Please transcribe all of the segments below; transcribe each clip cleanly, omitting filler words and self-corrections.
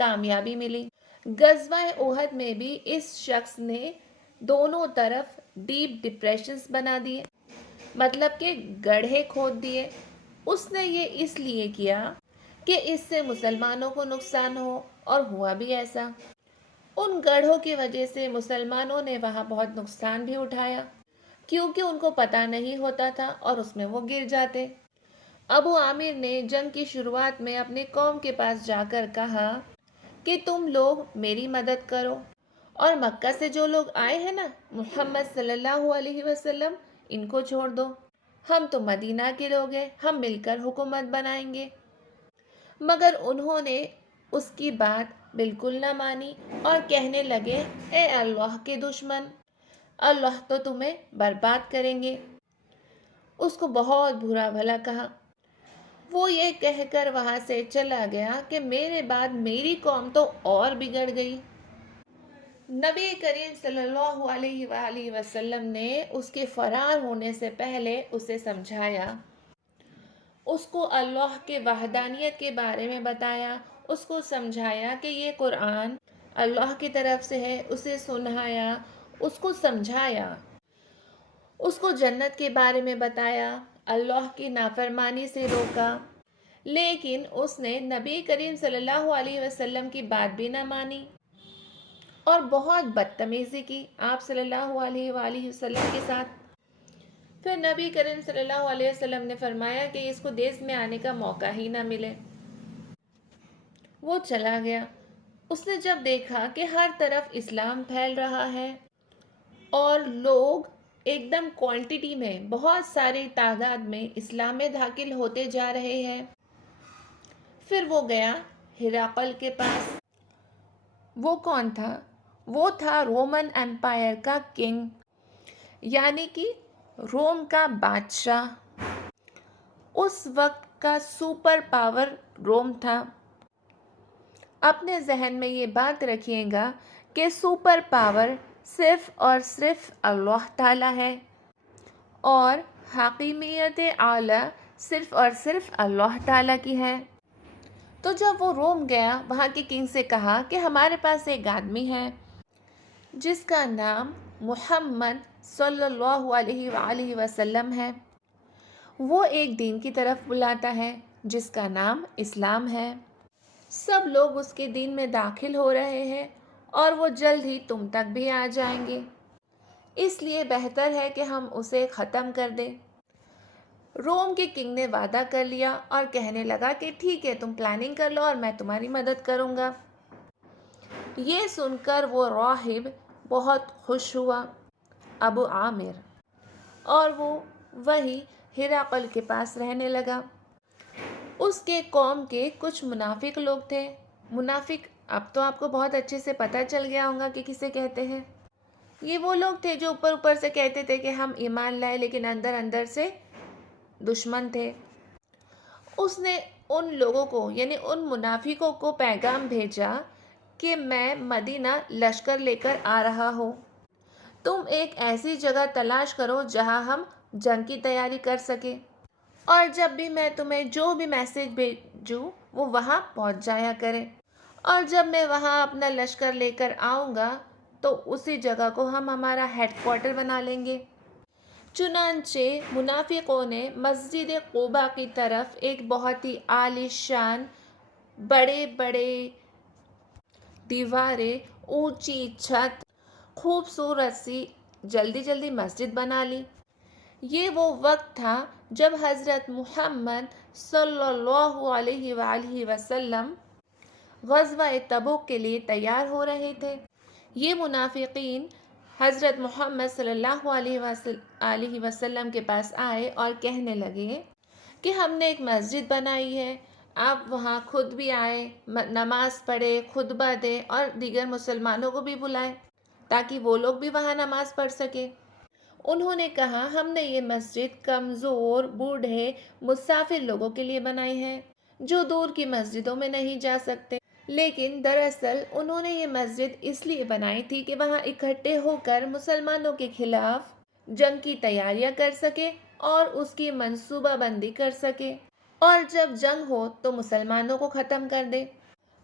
کامیابی ملی۔ غزوہ احد میں بھی اس شخص نے دونوں طرف ڈیپ ڈپریشنز بنا دیے، مطلب کہ گڑھے کھود دیے۔ اس نے یہ اس لیے کیا کہ اس سے مسلمانوں کو نقصان ہو، اور ہوا بھی ایسا۔ ان گڑھوں کی وجہ سے مسلمانوں نے وہاں بہت نقصان بھی اٹھایا، کیونکہ ان کو پتہ نہیں ہوتا تھا اور اس میں وہ گر جاتے۔ ابو عامر نے جنگ کی شروعات میں اپنی قوم کے پاس جا کر کہا کہ تم لوگ میری مدد کرو، اور مکہ سے جو لوگ آئے ہیں نا، محمد صلی اللہ علیہ وسلم، ان کو چھوڑ دو، ہم تو مدینہ کے لوگ ہیں، ہم مل کر حکومت بنائیں گے۔ مگر انہوں نے اس کی بات بالکل نہ مانی اور کہنے لگے، اے اللہ کے دشمن، اللہ تو تمہیں برباد کریں گے۔ اس کو بہت برا بھلا کہا۔ وہ یہ کہہ کر وہاں سے چلا گیا کہ میرے بعد میری قوم تو اور بگڑ گئی۔ نبی کریم صلی اللہ علیہ وآلہ وسلم نے اس کے فرار ہونے سے پہلے اسے سمجھایا، اس کو اللہ کے وحدانیت کے بارے میں بتایا، اس کو سمجھایا کہ یہ قرآن اللہ کی طرف سے ہے، اسے سنایا، اس کو سمجھایا، اس کو جنت کے بارے میں بتایا، اللہ کی نافرمانی سے روکا۔ لیکن اس نے نبی کریم صلی اللہ علیہ وسلم کی بات بھی نہ مانی اور بہت بدتمیزی کی آپ صلی اللہ علیہ وآلہ وسلم کے ساتھ۔ پھر نبی کریم صلی اللہ علیہ وسلم نے فرمایا کہ اس کو دیس میں آنے کا موقع ہی نہ ملے۔ وہ چلا گیا۔ اس نے جب دیکھا کہ ہر طرف اسلام پھیل رہا ہے اور لوگ ایک دم کوانٹٹی میں، بہت ساری تعداد میں اسلام میں داخل ہوتے جا رہے ہیں، پھر وہ گیا ہرقل کے پاس۔ وہ کون تھا؟ وہ تھا رومن امپائر کا کنگ، یعنی کہ روم کا بادشاہ۔ اس وقت کا سپر پاور روم تھا۔ اپنے ذہن میں یہ بات رکھیے گا کہ سپر پاور صرف اور صرف اللہ تعالیٰ ہے، اور حاکمیت اعلیٰ صرف اور صرف اللہ تعالیٰ کی ہے۔ تو جب وہ روم گیا، وہاں کے کنگ سے کہا کہ ہمارے پاس ایک آدمی ہے جس کا نام محمد صلی اللہ علیہ وآلہ وسلم ہے، وہ ایک دین کی طرف بلاتا ہے جس کا نام اسلام ہے، سب لوگ اس کے دین میں داخل ہو رہے ہیں اور وہ جلد ہی تم تک بھی آ جائیں گے، اس لیے بہتر ہے کہ ہم اسے ختم کر دیں۔ روم کے کنگ نے وعدہ کر لیا اور کہنے لگا کہ ٹھیک ہے، تم پلاننگ کر لو اور میں تمہاری مدد کروں گا۔ یہ سن کر وہ راہب بہت خوش ہوا، ابو عامر، اور وہ وہی ہرقل کے پاس رہنے لگا۔ اس کے قوم کے کچھ منافق لوگ تھے۔ منافق اب تو آپ کو بہت اچھے سے پتہ چل گیا ہوگا کہ کسے کہتے ہیں۔ یہ وہ لوگ تھے جو اوپر سے کہتے تھے کہ ہم ایمان لائے، لیکن اندر اندر سے دشمن تھے۔ اس نے ان لوگوں کو، یعنی ان منافقوں کو پیغام بھیجا کہ میں مدینہ لشکر لے کر آ رہا ہوں، تم ایک ایسی جگہ تلاش کرو جہاں ہم جنگ کی تیاری کر سکیں، اور جب بھی میں تمہیں جو بھی میسج بھیجوں وہ وہاں پہنچ جایا کرے، اور جب میں وہاں اپنا لشکر لے کر آؤں گا تو اسی جگہ کو ہم ہمارا ہیڈ کوارٹر بنا لیں گے۔ چنانچہ منافقوں نے مسجد قباء کی طرف ایک بہت ہی عالی شان، بڑے بڑے دیواریں، اونچی چھت، خوبصورت سی جلدی مسجد بنا لی۔ یہ وہ وقت تھا جب حضرت محمد صلی اللہ علیہ وآلہ وسلم غزوہ تبوک کے لیے تیار ہو رہے تھے۔ یہ منافقین حضرت محمد صلی اللہ علیہ وسلم کے پاس آئے اور کہنے لگے کہ ہم نے ایک مسجد بنائی ہے، آپ وہاں خود بھی آئے، نماز پڑھے، خطبہ دے اور دیگر مسلمانوں کو بھی بلائے تاکہ وہ لوگ بھی وہاں نماز پڑھ سکے۔ انہوں نے کہا ہم نے یہ مسجد کمزور، بوڑھے، مسافر لوگوں کے لیے بنائی ہے جو دور کی مسجدوں میں نہیں جا سکتے، لیکن دراصل انہوں نے یہ مسجد اس لیے بنائی تھی کہ وہاں اکٹھے ہو کر مسلمانوں کے خلاف جنگ کی تیاریاں کر سکے اور اس کی منصوبہ بندی کر سکے، اور جب جنگ ہو تو مسلمانوں کو ختم کر دے۔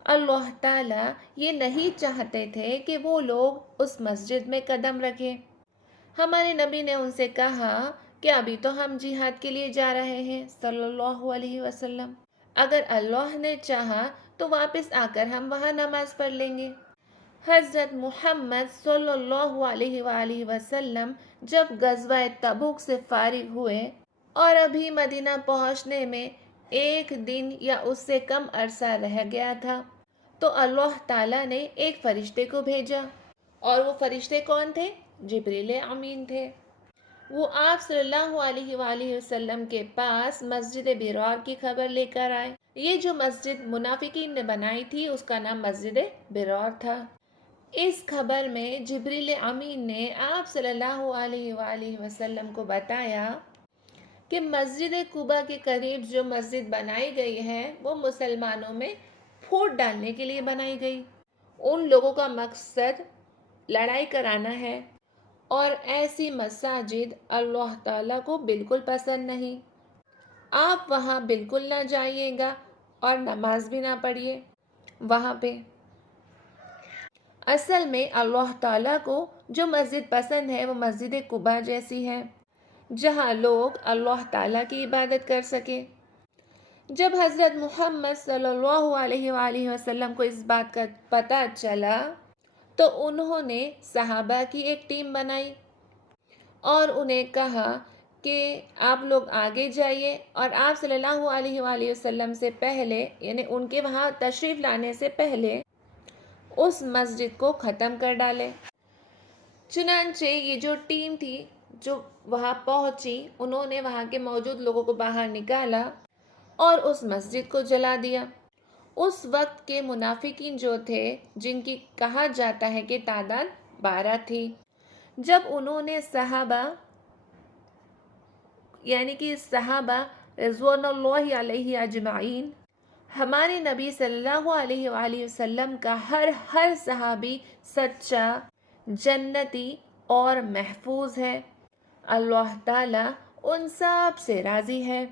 اللہ تعالیٰ یہ نہیں چاہتے تھے کہ وہ لوگ اس مسجد میں قدم رکھیں۔ ہمارے نبی نے ان سے کہا کہ ابھی تو ہم جہاد کے لیے جا رہے ہیں صلی اللہ علیہ وسلم، اگر اللہ نے چاہا تو واپس آ کر ہم وہاں نماز پڑھ لیں گے۔ حضرت محمد صلی اللہ علیہ وآلہ وسلم جب غزوہ تبوک سے فارغ ہوئے اور ابھی مدینہ پہنچنے میں 1 دن یا اس سے کم عرصہ رہ گیا تھا تو اللہ تعالیٰ نے ایک فرشتے کو بھیجا، اور وہ فرشتے کون تھے؟ جبریل امین تھے۔ وہ آپ صلی اللہ علیہ وآلہ وسلم کے پاس مسجد برار کی خبر لے کر آئے۔ یہ جو مسجد منافقین نے بنائی تھی اس کا نام مسجد برار تھا۔ اس خبر میں جبریل امین نے آپ صلی اللہ علیہ وآلہ وسلم کو بتایا کہ مسجد قباء کے قریب جو مسجد بنائی گئی ہے وہ مسلمانوں میں پھوٹ ڈالنے کے لیے بنائی گئی۔ ان لوگوں کا مقصد لڑائی کرانا ہے، اور ایسی مساجد اللہ تعالیٰ کو بالکل پسند نہیں۔ آپ وہاں بالکل نہ جائیے گا اور نماز بھی نہ پڑھیے وہاں پہ۔ اصل میں اللہ تعالیٰ کو جو مسجد پسند ہے وہ مسجد قباء جیسی ہے، جہاں لوگ اللہ تعالیٰ کی عبادت کر سکے۔ جب حضرت محمد صلی اللہ علیہ وآلہ وسلم کو اس بات کا پتہ چلا تو انہوں نے صحابہ کی ایک ٹیم بنائی اور انہیں کہا کہ آپ لوگ آگے جائیے اور آپ صلی اللہ علیہ وآلہ وسلم سے پہلے، یعنی ان کے وہاں تشریف لانے سے پہلے، اس مسجد کو ختم کر ڈالے۔ چنانچہ یہ جو ٹیم تھی جو وہاں پہنچی، انہوں نے وہاں کے موجود لوگوں کو باہر نکالا اور اس مسجد کو جلا دیا۔ اس وقت کے منافقین جو تھے، جن کی کہا جاتا ہے کہ تعداد 12 تھی، جب انہوں نے صحابہ یعنی کہ صحابہ رضوان اللہ علیہ اجمعین، ہمارے نبی صلی اللہ علیہ وآلہ وسلم کا ہر صحابی سچا، جنتی اور محفوظ ہے، اللہ تعالیٰ ان سب سے راضی ہے۔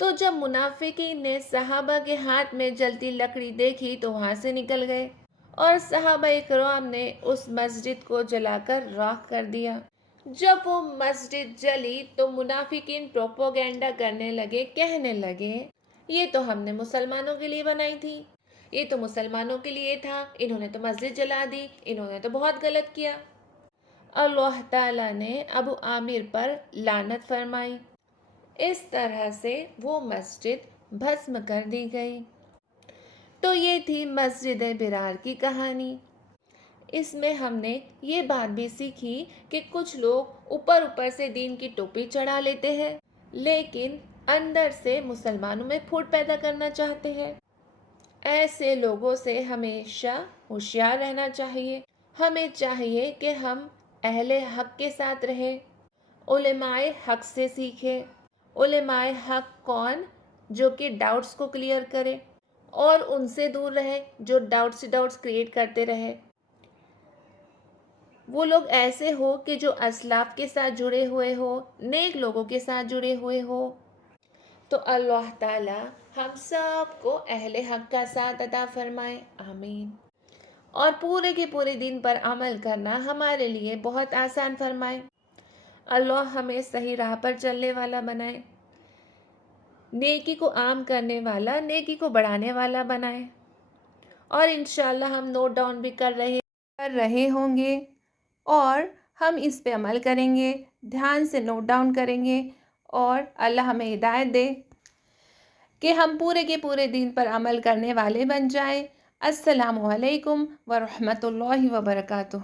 تو جب منافقین نے صحابہ کے ہاتھ میں جلتی لکڑی دیکھی تو وہاں سے نکل گئے، اور صحابہ اکرام نے اس مسجد کو جلا کر راکھ کر دیا۔ جب وہ مسجد جلی تو منافقین پروپیگنڈا کرنے لگے، کہنے لگے یہ تو ہم نے مسلمانوں کے لیے بنائی تھی، یہ تو مسلمانوں کے لیے تھا، انہوں نے تو مسجد جلا دی، انہوں نے تو بہت غلط کیا۔ اللہ تعالیٰ نے ابو عامر پر لعنت فرمائی۔ اس طرح سے وہ مسجد بھسم کر دی گئی۔ تو یہ تھی مسجد برار کی کہانی۔ اس میں ہم نے یہ بات بھی سیکھی کہ کچھ لوگ اوپر سے دین کی ٹوپی چڑھا لیتے ہیں، لیکن اندر سے مسلمانوں میں پھوٹ پیدا کرنا چاہتے ہیں۔ ایسے لوگوں سے ہمیشہ ہوشیار رہنا چاہیے۔ ہمیں چاہیے کہ ہم اہل حق کے ساتھ رہیں، علماء حق سے سیکھیں۔ علماء حق کون؟ جو کہ ڈاؤٹس کو کلیئر کرے، اور ان سے دور رہے جو ڈاؤٹس کریٹ کرتے رہے۔ وہ لوگ ایسے ہو کہ جو اسلاف کے ساتھ جڑے ہوئے ہو، نیک لوگوں کے ساتھ جڑے ہوئے ہو۔ تو اللہ تعالی ہم سب کو اہل حق کا ساتھ عطا فرمائے، آمین۔ اور پورے کے پورے دین پر عمل کرنا ہمارے لیے بہت آسان فرمائے۔ اللہ ہمیں صحیح راہ پر چلنے والا بنائے، نیکی کو عام کرنے والا، نیکی کو بڑھانے والا بنائے۔ اور انشاءاللہ ہم نوٹ ڈاؤن بھی کر رہے ہوں گے، اور ہم اس پہ عمل کریں گے، دھیان سے نوٹ ڈاؤن کریں گے، اور اللہ ہمیں ہدایت دے کہ ہم پورے کے پورے دین پر عمل کرنے والے بن جائیں۔ السلام علیکم ورحمۃ اللہ وبرکاتہ۔